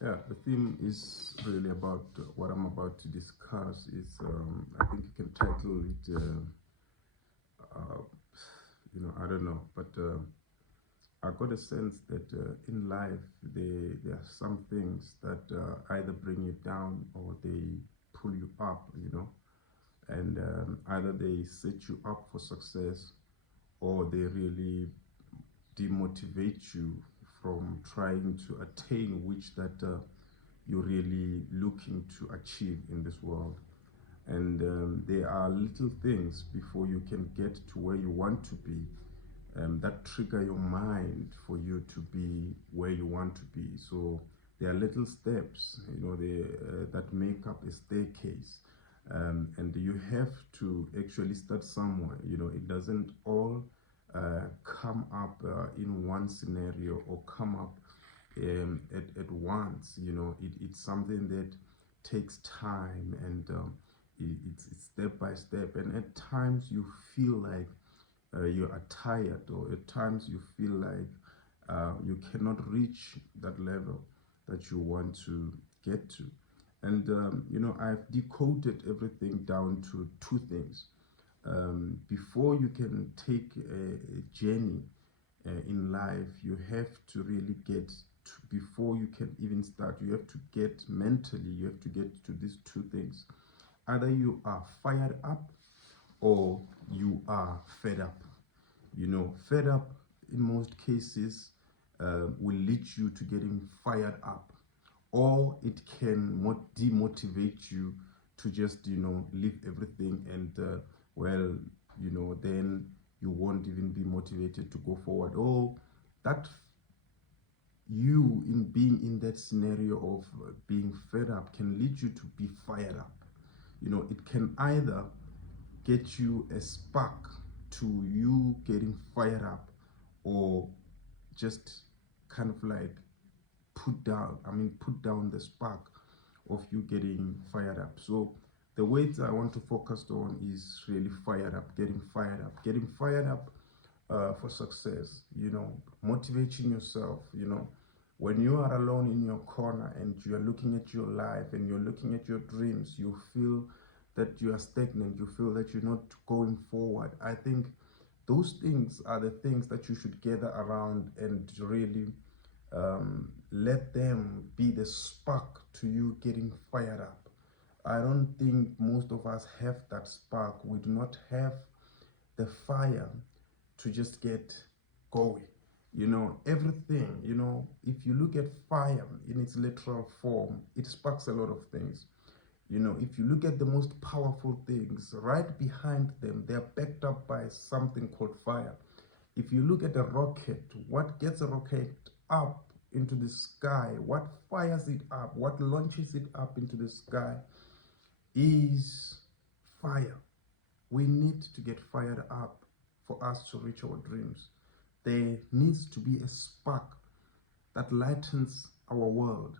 Yeah, the theme is really about what I'm about to discuss. Is I think you can title it. Uh, I don't know, but I got a sense that in life there are some things that either bring you down or they pull you up. And either they set you up for success or they really demotivate you from trying to attain which that you're really looking to achieve in this world. And there are little things before you can get to where you want to be, that trigger your mind for you to be where you want to be. So there are little steps, that make up a staircase. And you have to actually start somewhere. It doesn't all come up in one scenario or come up at once. It's something that takes time, and it's step by step. And at times you feel like you are tired, or at times you feel like you cannot reach that level that you want to get to. And I've decoded everything down to two things. Before you can take a journey in life, you have to really get to, before you can even start, you have to get mentally, you have to get to these two things. Either you are fired up or you are fed up. Fed up in most cases will lead you to getting fired up, or it can demotivate you to just leave everything, and then you won't even be motivated to go forward. Or that you in being in that scenario of being fed up can lead you to be fired up. It can either get you a spark to you getting fired up, or just kind of like put down the spark of you getting fired up. So the weight I want to focus on is really fired up, getting fired up for success. Motivating yourself. When you are alone in your corner and you are looking at your life and you're looking at your dreams, you feel that you are stagnant, you feel that you're not going forward. I think those things are the things that you should gather around and really let them be the spark to you getting fired up. I don't think most of us have that spark. We do not have the fire to just get going. Everything, if you look at fire in its literal form, it sparks a lot of things. If you look at the most powerful things, right behind them, they're backed up by something called fire. If you look at a rocket, what gets a rocket up into the sky, what fires it up, what launches it up into the sky is fire. We need to get fired up for us to reach our dreams. There needs to be a spark that lightens our world.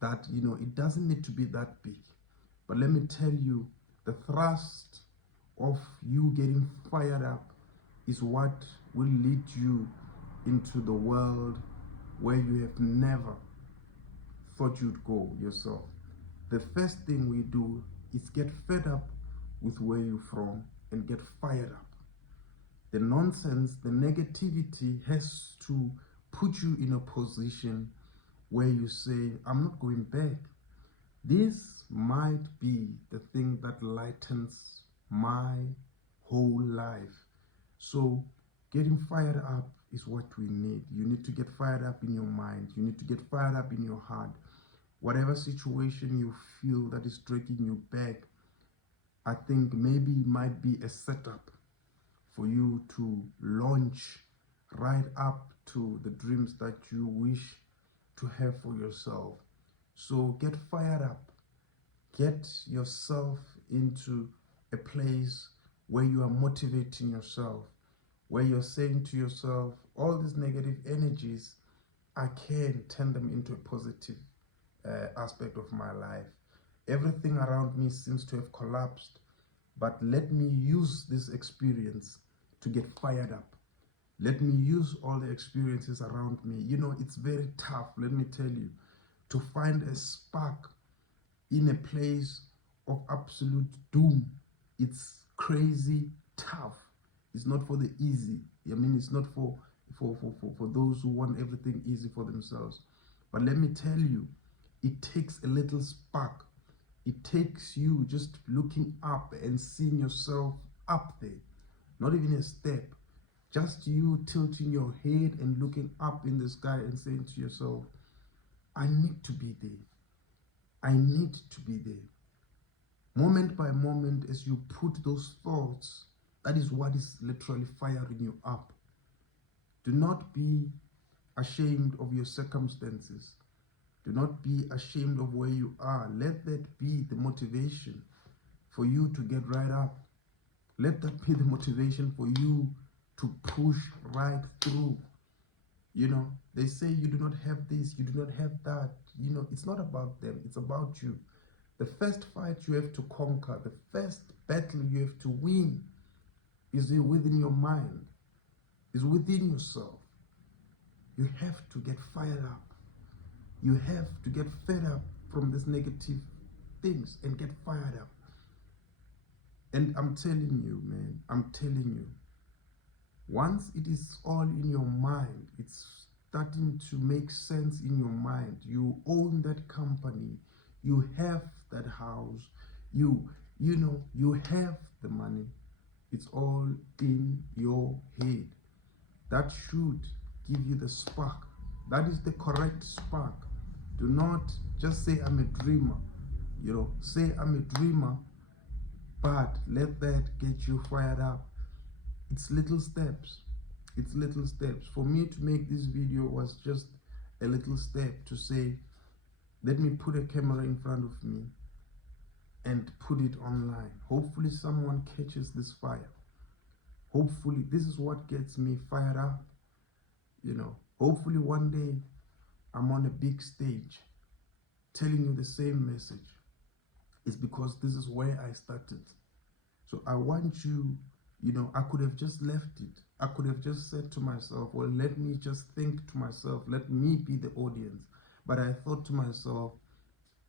That, it doesn't need to be that big. But let me tell you, the thrust of you getting fired up is what will lead you into the world where you have never thought you'd go yourself. The first thing we do is get fed up with where you're from and get fired up. The nonsense, the negativity has to put you in a position where you say, I'm not going back. This might be the thing that lightens my whole life. So getting fired up is what we need. You need to get fired up in your mind. You need to get fired up in your heart. Whatever situation you feel that is dragging you back, I think maybe it might be a setup for you to launch right up to the dreams that you wish to have for yourself. So get fired up. Get yourself into a place where you are motivating yourself, where you're saying to yourself, all these negative energies, I can turn them into a positive aspect of my life. Everything around me seems to have collapsed, but let me use this experience to get fired up. Let me use all the experiences around me. It's very tough, let me tell you. to find a spark in a place of absolute doom. It's crazy tough. It's not for the easy. I mean, it's not for those who want everything easy for themselves. But let me tell you, it takes a little spark. It takes you just looking up and seeing yourself up there. Not even a step. Just you tilting your head and looking up in the sky and saying to yourself, I need to be there. I need to be there. Moment by moment, as you put those thoughts, that is what is literally firing you up. Do not be ashamed of your circumstances. Do not be ashamed of where you are. Let that be the motivation for you to get right up. Let that be the motivation for you to push right through. You know, they say you do not have this, you do not have that. You know, it's not about them, it's about you. The first fight you have to conquer, the first battle you have to win is within your mind, is within yourself. You have to get fired up. You have to get fed up from these negative things and get fired up. And I'm telling you, man, I'm telling you, once it is all in your mind, it's starting to make sense in your mind. You own that company, you have that house, you know, you have the money. It's all in your head. That should give you the spark. That is the correct spark. Do not just say I'm a dreamer. You know, say I'm a dreamer, but let that get you fired up. It's little steps. It's little steps. For me to make this video was just a little step to say, let me put a camera in front of me and put it online. Hopefully someone catches this fire. Hopefully this is what gets me fired up. You know, hopefully one day I'm on a big stage telling you the same message. It's because this is where I started. So I want you, you know, I could have just left it. I could have just said to myself, well, let me just think to myself, let me be the audience. But I thought to myself,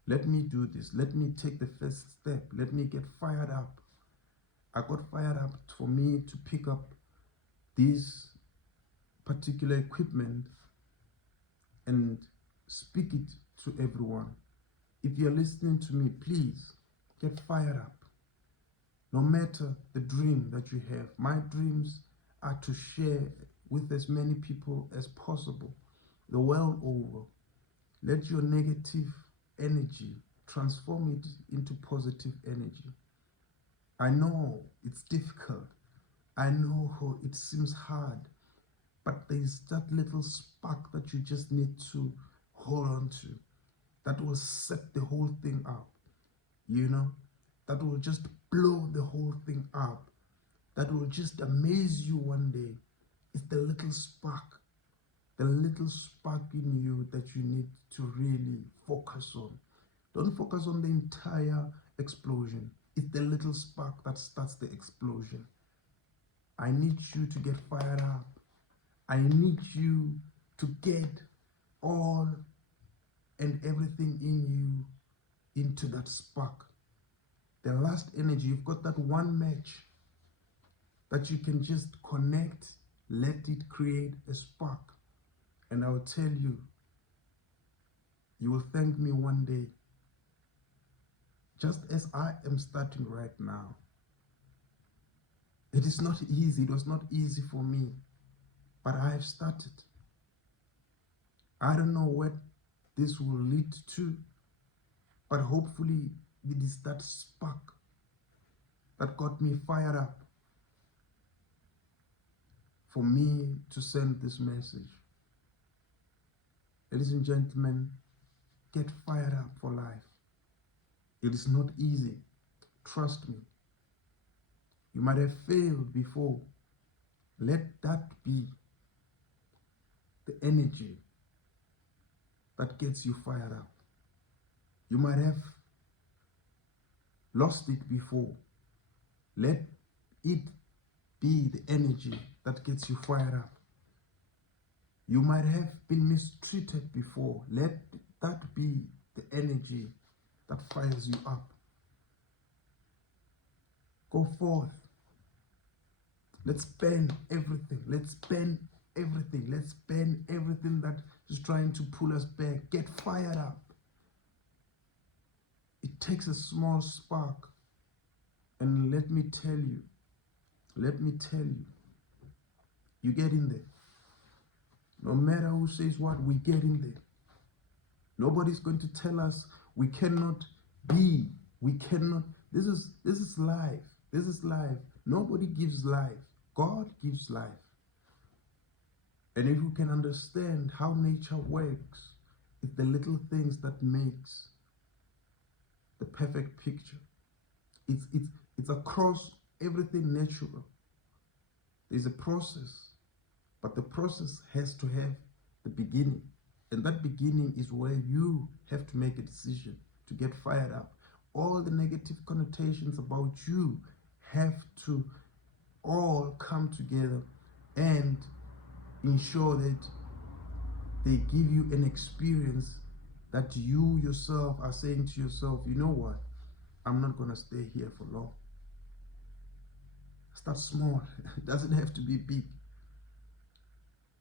let me do this. Let me take the first step. Let me get fired up. I got fired up for me to pick up this particular equipment and speak it to everyone. If you're listening to me, please get fired up. No matter the dream that you have, my dreams are to share with as many people as possible the world over. Let your negative energy transform it into positive energy. I know it's difficult. I know it seems hard, but there is that little spark that you just need to hold on to that will set the whole thing up, you know, that will just blow the whole thing up, that will just amaze you one day. It's the little spark in you that you need to really focus on. Don't focus on the entire explosion. It's the little spark that starts the explosion. I need you to get fired up. I need you to get all and everything in you into that spark. The last energy, you've got that one match that you can just connect, let it create a spark. And I will tell you, you will thank me one day. Just as I am starting right now. It is not easy. It was not easy for me, but I have started. I don't know what this will lead to, but hopefully it is that spark that got me fired up for me to send this message. Ladies and gentlemen, get fired up for life. It is not easy. Trust me. You might have failed before. Let that be the energy that gets you fired up. You might have lost it before. Let it be the energy that gets you fired up. You might have been mistreated before. Let that be the energy that fires you up. Go forth. Let's spend everything. Let's spend everything. Let's spend everything that is trying to pull us back. Get fired up. It takes a small spark. And let me tell you, you get in there. No matter who says what, we get in there. Nobody's going to tell us we cannot be. We cannot. This is life. This is life. Nobody gives life. God gives life. And if you can understand how nature works, it's the little things that makes the perfect picture. It's across everything natural. There's a process, but the process has to have the beginning. And that beginning is where you have to make a decision to get fired up. All the negative connotations about you have to all come together and ensure that they give you an experience that you yourself are saying to yourself, you know what, I'm not going to stay here for long. Start small. It doesn't have to be big.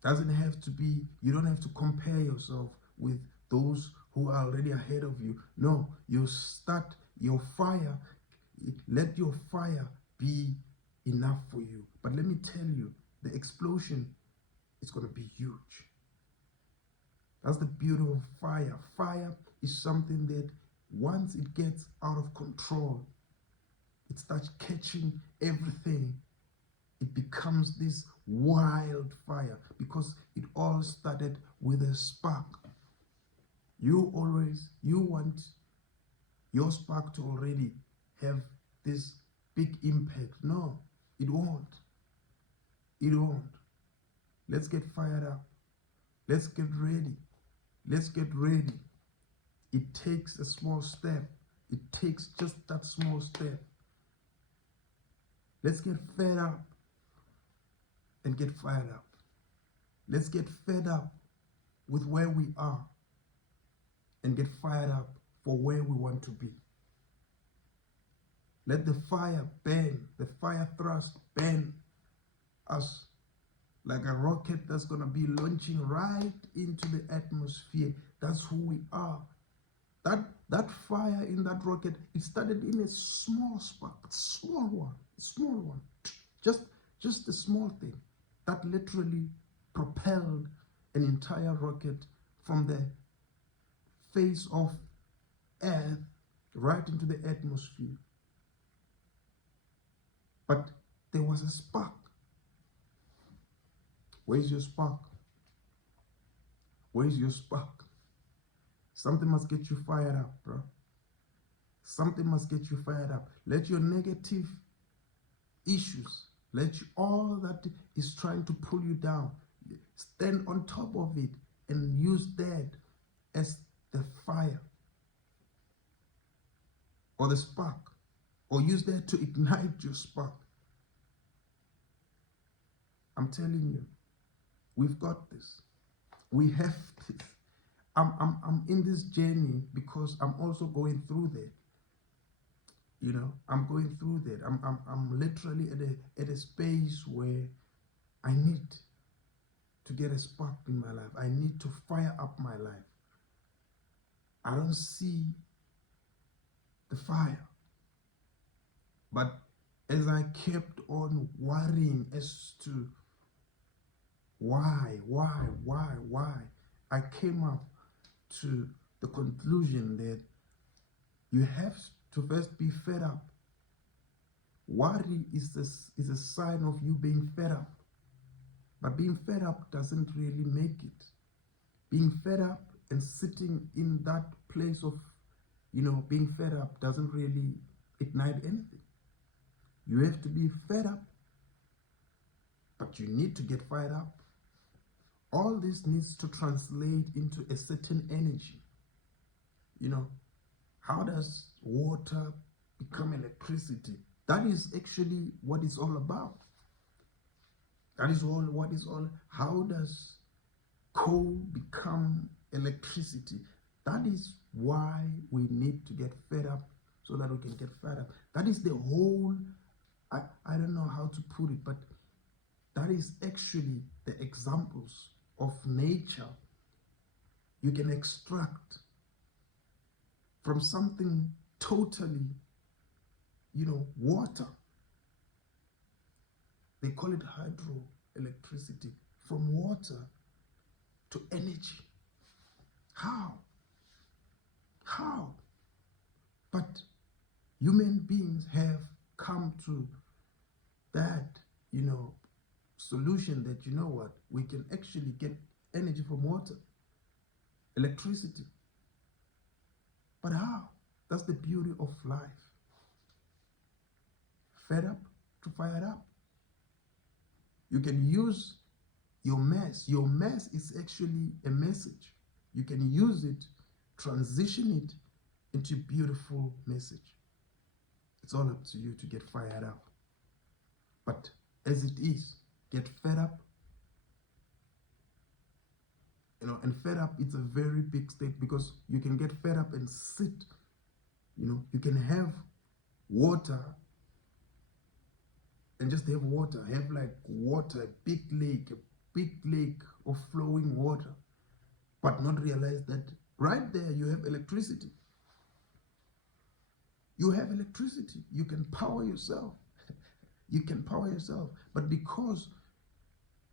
Doesn't have to be, you don't have to compare yourself with those who are already ahead of you. No, you start your fire. Let your fire be enough for you. But let me tell you, the explosion is going to be huge. That's the beauty of fire. Fire is something that once it gets out of control, it starts catching everything. It becomes this wildfire because it all started with a spark. You want your spark to already have this big impact. No, it won't. It won't. Let's get fired up. Let's get ready. Let's get ready. It takes a small step. It takes just that small step. Let's get fed up and get fired up. Let's get fed up with where we are and get fired up for where we want to be. Let the fire burn, the fire thrust burn us like a rocket that's going to be launching right into the atmosphere. That's who we are. That fire in that rocket, it started in a small spark, small one. Just a small thing that literally propelled an entire rocket from the face of Earth right into the atmosphere. But there was a spark. Where's your spark? Where's your spark? Something must get you fired up, bro. Something must get you fired up. Let your negative issues, let you, all that is trying to pull you down, stand on top of it and use that as the fire or the spark, or use that to ignite your spark. I'm telling you, we've got this. We have this. I'm in this journey because I'm also going through that. You know, I'm going through that. I'm literally at a space where I need to get a spark in my life. I need to fire up my life. I don't see the fire. But as I kept on worrying as to why, I came up to the conclusion that you have to first be fed up. Worry is a sign of you being fed up. But being fed up doesn't really make it. Being fed up and sitting in that place of, being fed up doesn't really ignite anything. You have to be fed up, but you need to get fired up. All this needs to translate into a certain energy. How does water become electricity? That is actually what it's all about. That is how does coal become electricity? That is why we need to get fed up so that we can get fed up. That is the whole, I don't know how to put it, but that is actually the examples of nature you can extract from something totally, water. They call it hydroelectricity. From water to energy. How? But human beings have come to that, solution that, we can actually get energy from water, electricity. But how? That's the beauty of life. Fed up to fired up. You can use your mess. Your mess is actually a message. You can use it, transition it into a beautiful message. It's all up to you to get fired up. But as it is, get fed up. And fed up, it's a very big state, because you can get fed up and sit. You can have water and just have water. Have like water, a big lake of flowing water, but not realize that right there you have electricity. You have electricity. You can power yourself. You can power yourself. But because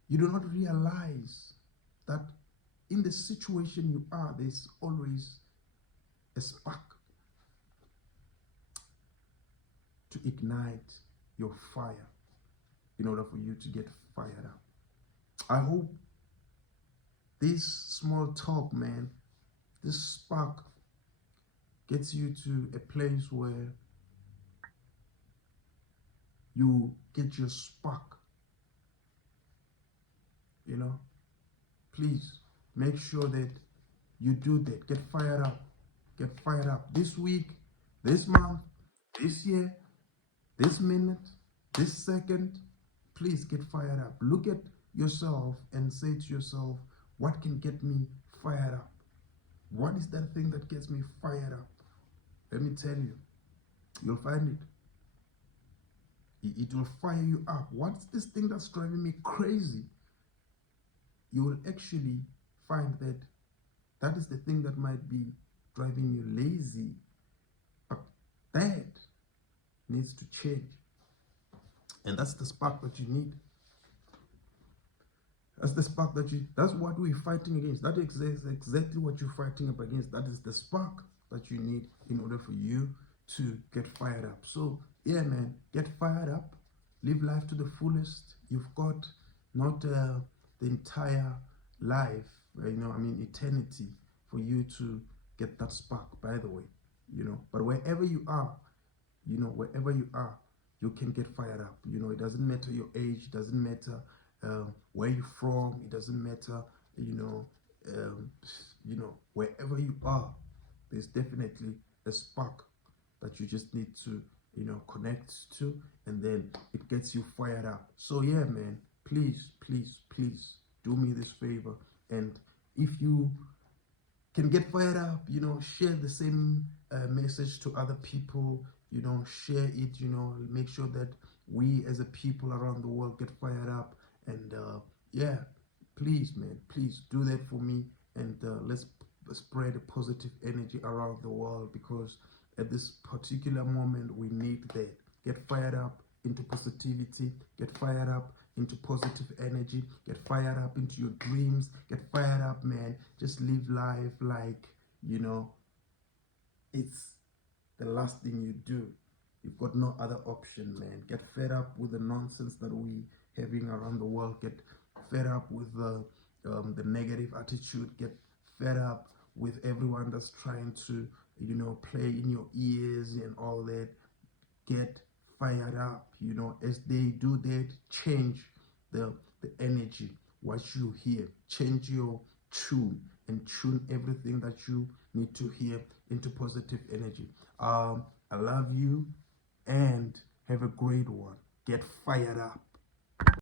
you do not realize that in the situation you are, there's always a spark to ignite your fire in order for you to get fired up. I hope this small talk, man, this spark gets you to a place where you get your spark. Please make sure that you do that. Get fired up. Get fired up. This week, this month, this year, this minute, this second, please get fired up. Look at yourself and say to yourself, what can get me fired up? What is that thing that gets me fired up? Let me tell you, you'll find it. It will fire you up. What's this thing that's driving me crazy? You will actually find that that is the thing that might be driving you lazy. But that needs to change. And that's the spark that you need. That's the spark that's what we're fighting against. That is exactly what you're fighting up against. That is the spark that you need in order for you to get fired up. So yeah, man, get fired up. Live life to the fullest. You've got not the entire life, eternity for you to get that spark, by the way, but wherever you are, you can get fired up. It doesn't matter your age, it doesn't matter where you're from, it doesn't matter, wherever you are, there's definitely a spark that you just need to, connect to, and then it gets you fired up. So yeah, man, please do me this favor, and if you can get fired up, share the same message to other people, share it, make sure that we as a people around the world get fired up. And yeah, please, man, please do that for me, and let's spread a positive energy around the world, because at this particular moment we need that. Get fired up into positivity, get fired up into positive energy, get fired up into your dreams, get fired up, man. Just live life like, it's the last thing you do. You've got no other option, man. Get fed up with the nonsense that we having around the world. Get fed up with the negative attitude. Get fed up with everyone that's trying to, play in your ears and all that. Get fired up, as they do that. Change the energy, what you hear. Change your tune, and tune everything that you need to hear into positive energy. I love you, and have a great one. Get fired up.